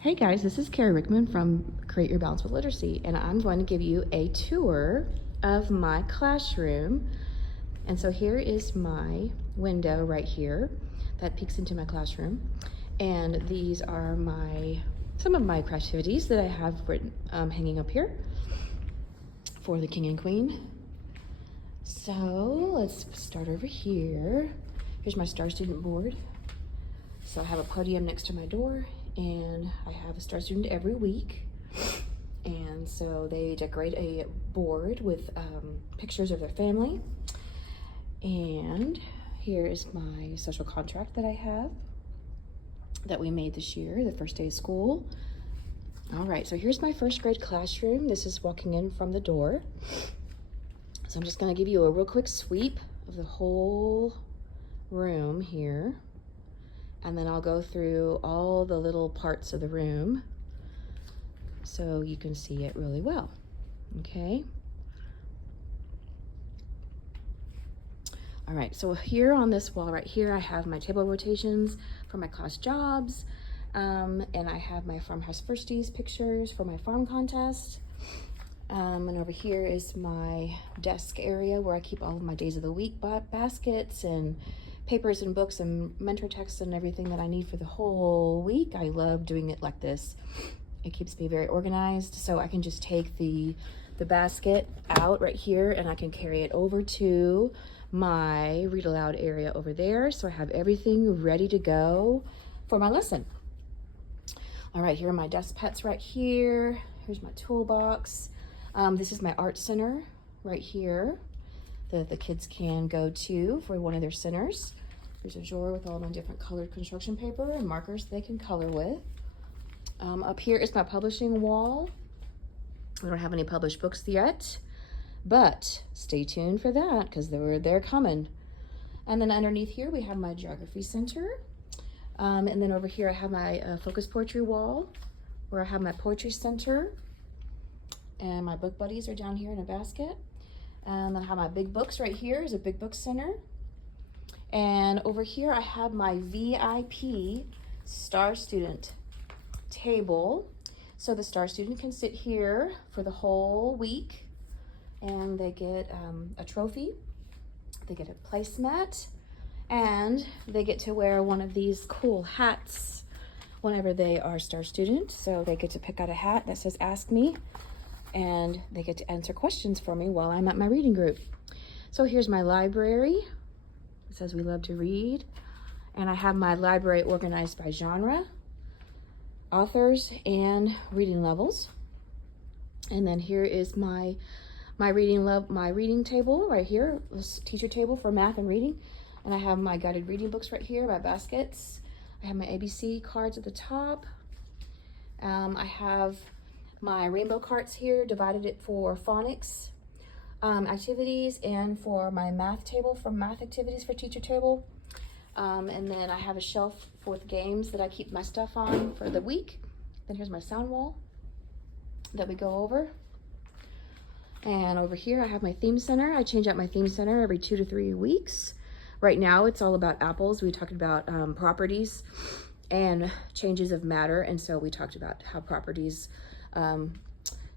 Hey guys, this is Carrie Rickman from Create Your Balance with Literacy, and I'm going to give you a tour of my classroom. And so here is my window right here that peeks into my classroom. And these are some of my activities that I have written, hanging up here for the King and Queen. So let's start over here. Here's my Star Student board. So I have a podium next to my door, and I have a Star Student every week. And so they decorate a board with pictures of their family. And here is my social contract that I have that we made this year, the first day of school. All right, so here's my first grade classroom. This is walking in from the door. So I'm just gonna give you a real quick sweep of the whole room here. And then I'll go through all the little parts of the room so you can see it really well, okay? All right, so here on this wall right here, I have my table rotations for my class jobs, and I have my Farmhouse Firsties pictures for my farm contest. And over here is my desk area where I keep all of my days of the week baskets and papers and books and mentor texts and everything that I need for the whole week. I love doing it like this. It keeps me very organized, so I can just take the basket out right here and I can carry it over to my read aloud area over there. So I have everything ready to go for my lesson. All right, here are my desk pets right here. Here's my toolbox. This is my art center right here that the kids can go to for one of their centers. There's a drawer with all my different colored construction paper and markers they can color with. Up here is my publishing wall. I don't have any published books yet, but stay tuned for that because they're coming. And then underneath here we have my geography center. And then over here I have my focus poetry wall where I have my poetry center. And my book buddies are down here in a basket. And then I have my big books right here is a big book center. And over here I have my VIP Star Student table. So the Star Student can sit here for the whole week and they get a trophy, they get a placemat, and they get to wear one of these cool hats whenever they are Star Student. So they get to pick out a hat that says Ask Me, and they get to answer questions for me while I'm at my reading group. So here's my library. It says we love to read. And I have my library organized by genre, authors, and reading levels. And then here is my reading table right here, this teacher table for math and reading. And I have my guided reading books right here, my baskets. I have my ABC cards at the top. I have my rainbow carts here, divided it for phonics activities and for my math table for math activities for teacher table. And then I have a shelf for the games that I keep my stuff on for the week. Then here's my sound wall that we go over. And over here I have my theme center. I change out my theme center every 2 to 3 weeks. Right now it's all about apples. We talked about properties and changes of matter. And so we talked about how properties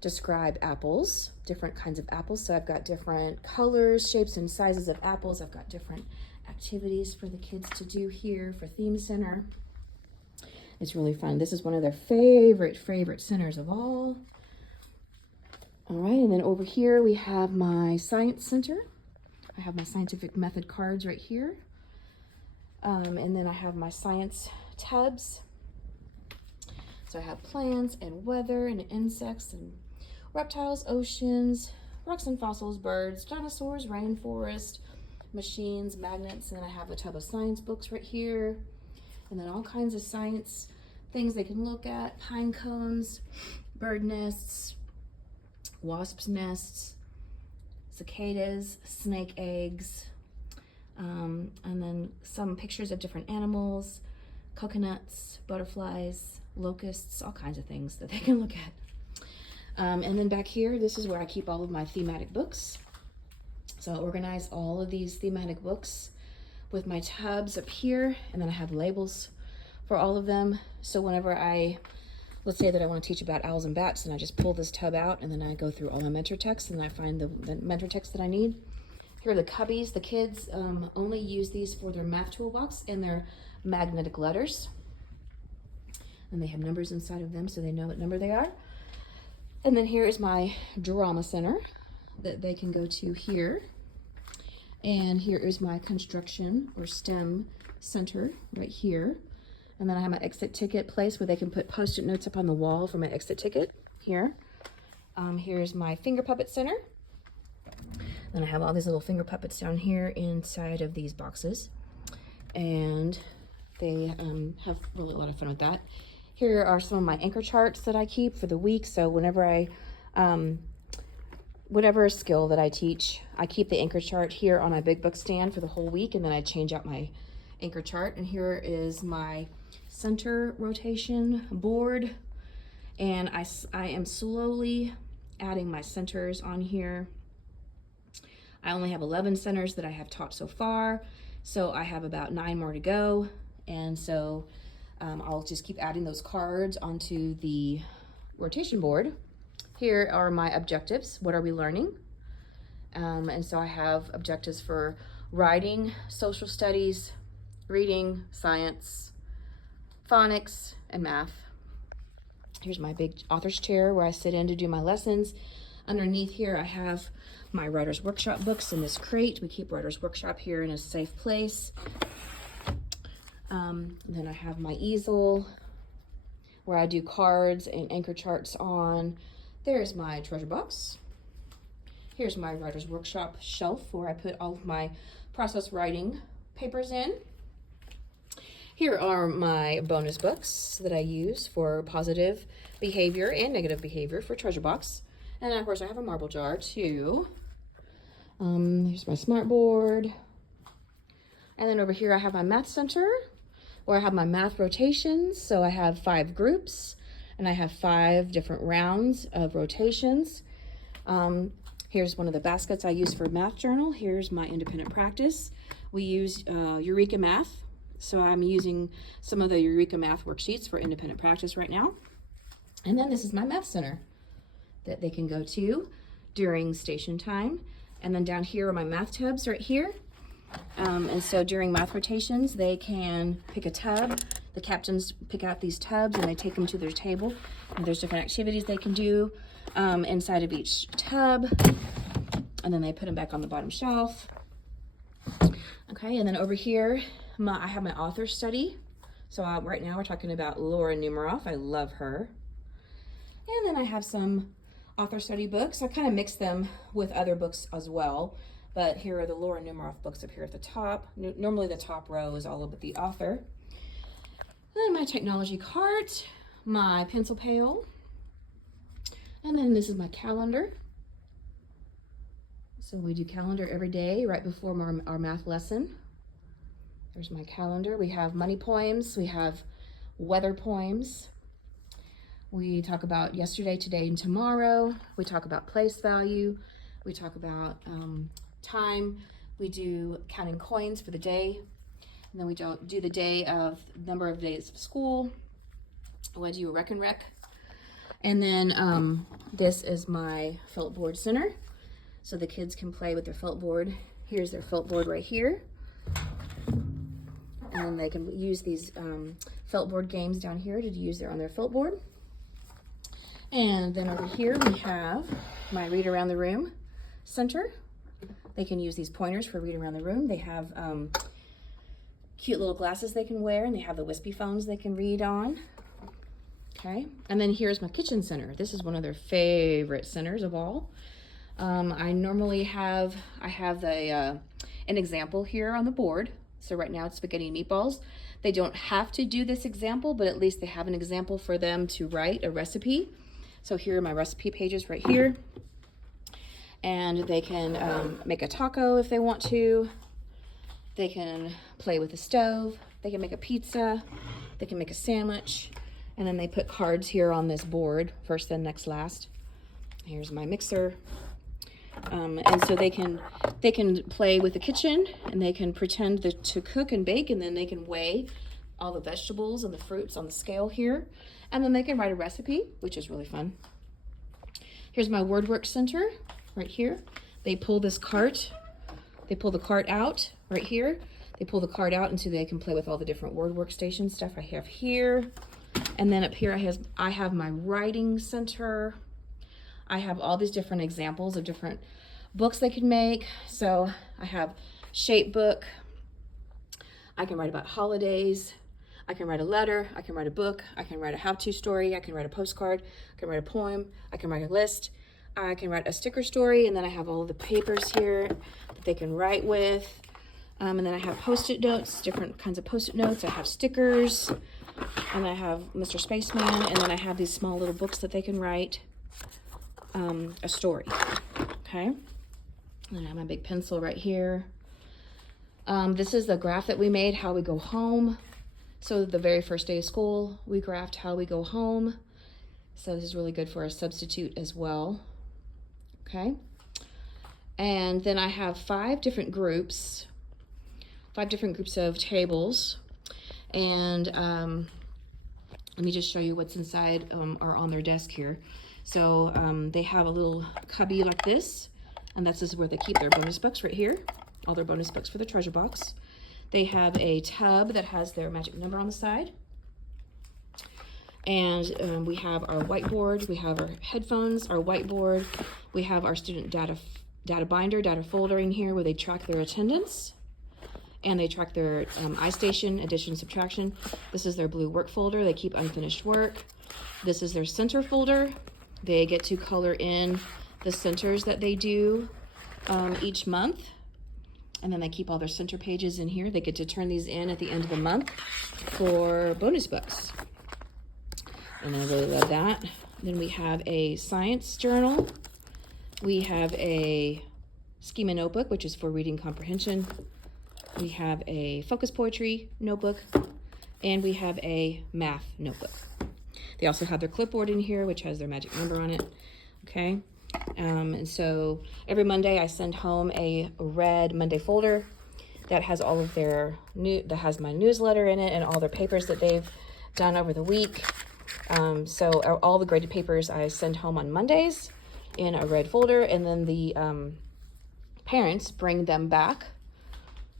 describe apples, different kinds of apples. So I've got different colors, shapes, and sizes of apples. I've got different activities for the kids to do here for Theme Center. It's really fun. This is one of their favorite centers of all. All right, and then over here we have my Science Center. I have my scientific method cards right here. And then I have my science tabs. So I have plants and weather and insects and reptiles, oceans, rocks and fossils, birds, dinosaurs, rainforest, machines, magnets, and then I have a tub of science books right here. And then all kinds of science things they can look at, pine cones, bird nests, wasps' nests, cicadas, snake eggs, and then some pictures of different animals, coconuts, butterflies, locusts, all kinds of things that they can look at. And then back here, this is where I keep all of my thematic books. So I organize all of these thematic books with my tabs up here, and then I have labels for all of them. So whenever I let's say that I want to teach about owls and bats, and I just pull this tub out, and then I go through all my mentor texts, and I find the mentor text that I need. Here are the cubbies. The kids only use these for their math toolbox and their magnetic letters. And they have numbers inside of them so they know what number they are. And then here is my drama center that they can go to here. And here is my construction or STEM center right here. And then I have my exit ticket place where they can put post-it notes up on the wall for my exit ticket here. Here's my finger puppet center. Then I have all these little finger puppets down here inside of these boxes. And they have really a lot of fun with that. Here are some of my anchor charts that I keep for the week. So whenever whatever skill that I teach, I keep the anchor chart here on my big book stand for the whole week, and then I change out my anchor chart. And here is my center rotation board. And I am slowly adding my centers on here. I only have 11 centers that I have taught so far. So I have about 9 more to go. And so I'll just keep adding those cards onto the rotation board. Here are my objectives. What are we learning? And so I have objectives for writing, social studies, reading, science, phonics, and math. Here's my big author's chair where I sit in to do my lessons. Underneath here I have my Writer's Workshop books in this crate. We keep Writer's Workshop here in a safe place. Then I have my easel where I do cards and anchor charts on. There's my treasure box. Here's my Writer's Workshop shelf where I put all of my process writing papers in. Here are my bonus books that I use for positive behavior and negative behavior for treasure box. And of course I have a marble jar too. Here's my smart board. And then over here I have my math center where I have my math rotations. So I have 5 groups and I have 5 different rounds of rotations. Here's one of the baskets I use for math journal. Here's my independent practice. We use Eureka Math. So I'm using some of the Eureka Math worksheets for independent practice right now. And then this is my math center that they can go to during station time. And then down here are my math tubs right here. And so during math rotations, they can pick a tub. The captains pick out these tubs and they take them to their table. And there's different activities they can do inside of each tub. And then they put them back on the bottom shelf. Okay, and then over here, I have my author study. So right now we're talking about Laura Numeroff. I love her. And then I have some author study books. I kind of mix them with other books as well. But here are the Laura Numeroff books up here at the top. Normally the top row is all about the author. Then my technology cart, my pencil pail, and then this is my calendar. So we do calendar every day right before our math lesson. There's my calendar. We have money poems. We have weather poems. We talk about yesterday, today, and tomorrow. We talk about place value. We talk about time. We do counting coins for the day. And then we do the day of number of days of school. We do a rec and rec. And then this is my felt board center. So the kids can play with their felt board. Here's their felt board right here. And they can use these felt board games down here to use on their felt board. And then over here we have my Read Around the Room center. They can use these pointers for Read Around the Room. They have cute little glasses they can wear, and they have the wispy phones they can read on. Okay, and then here's my kitchen center. This is one of their favorite centers of all. I normally have an example here on the board. So right now it's spaghetti and meatballs. They don't have to do this example, but at least they have an example for them to write a recipe. So here are my recipe pages right here. And they can make a taco if they want to. They can play with a stove. They can make a pizza. They can make a sandwich. And then they put cards here on this board, first, then, next, last. Here's my mixer. And so they can play with the kitchen, and they can pretend to cook and bake, and then they can weigh all the vegetables and the fruits on the scale here. And then they can write a recipe, which is really fun. Here's my WordWorks Center right here. They pull this cart. They pull the cart out right here. They pull the cart out and so they can play with all the different Word Workstation stuff I have here. And then up here I have my writing center. I have all these different examples of different books they can make. So I have shape book. I can write about holidays. I can write a letter. I can write a book. I can write a how-to story. I can write a postcard. I can write a poem. I can write a list. I can write a sticker story. And then I have all the papers here that they can write with. And then I have Post-it notes, different kinds of Post-it notes. I have stickers. And I have Mr. Spaceman. And then I have these small little books that they can write a story. Okay. And I have my big pencil right here. This is the graph that we made, how we go home. So the very first day of school, we graphed how we go home. So this is really good for a substitute as well. Okay. And then I have 5 different groups of tables. And let me just show you what's inside or on their desk here. So they have a little cubby like this, and this is where they keep their bonus books right here. All their bonus books for the treasure box. They have a tub that has their magic number on the side. And we have our whiteboard, we have our headphones, our whiteboard, we have our student data binder, data folder in here where they track their attendance. And they track their iStation, addition, subtraction. This is their blue work folder. They keep unfinished work. This is their center folder. They get to color in the centers that they do each month. And then they keep all their center pages in here. They get to turn these in at the end of the month for bonus books. And I really love that. Then we have a science journal. We have a schema notebook, which is for reading comprehension. We have a focus poetry notebook. And we have a math notebook. They also have their clipboard in here, which has their magic number on it. Okay. And so every Monday I send home a red Monday folder that has all of their that has my newsletter in it and all their papers that they've done over the week. So all the graded papers I send home on Mondays in a red folder, and then the parents bring them back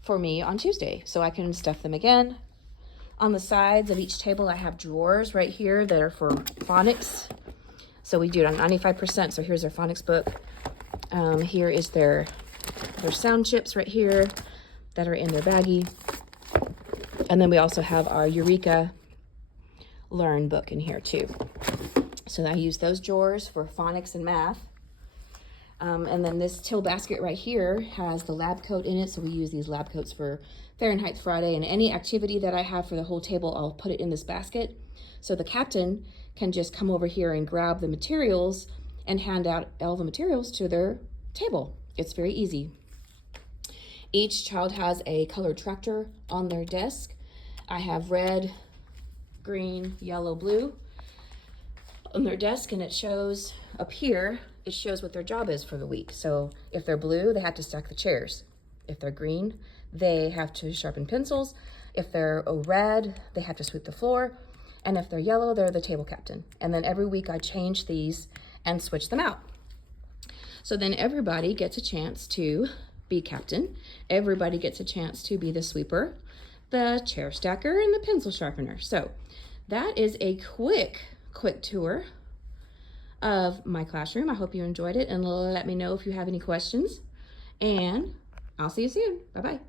for me on Tuesday so I can stuff them again. On the sides of each table I have drawers right here that are for phonics. So we do it on 95%. So here's their phonics book. Here is their sound chips right here that are in their baggie. And then we also have our Eureka Learn book in here too. So I use those drawers for phonics and math. And then this till basket right here has the lab coat in it. So we use these lab coats for Fahrenheit Friday, and any activity that I have for the whole table, I'll put it in this basket. So the captain can just come over here and grab the materials and hand out all the materials to their table. It's very easy. Each child has a colored tractor on their desk. I have red, green, yellow, blue on their desk, and it shows up here, it shows what their job is for the week. So if they're blue, they have to stack the chairs. If they're green, they have to sharpen pencils. If they're red, they have to sweep the floor. And if they're yellow, they're the table captain. And then every week I change these and switch them out. So then everybody gets a chance to be captain. Everybody gets a chance to be the sweeper, the chair stacker, and the pencil sharpener. So that is a quick tour of my classroom. I hope you enjoyed it, and let me know if you have any questions. And I'll see you soon. Bye-bye.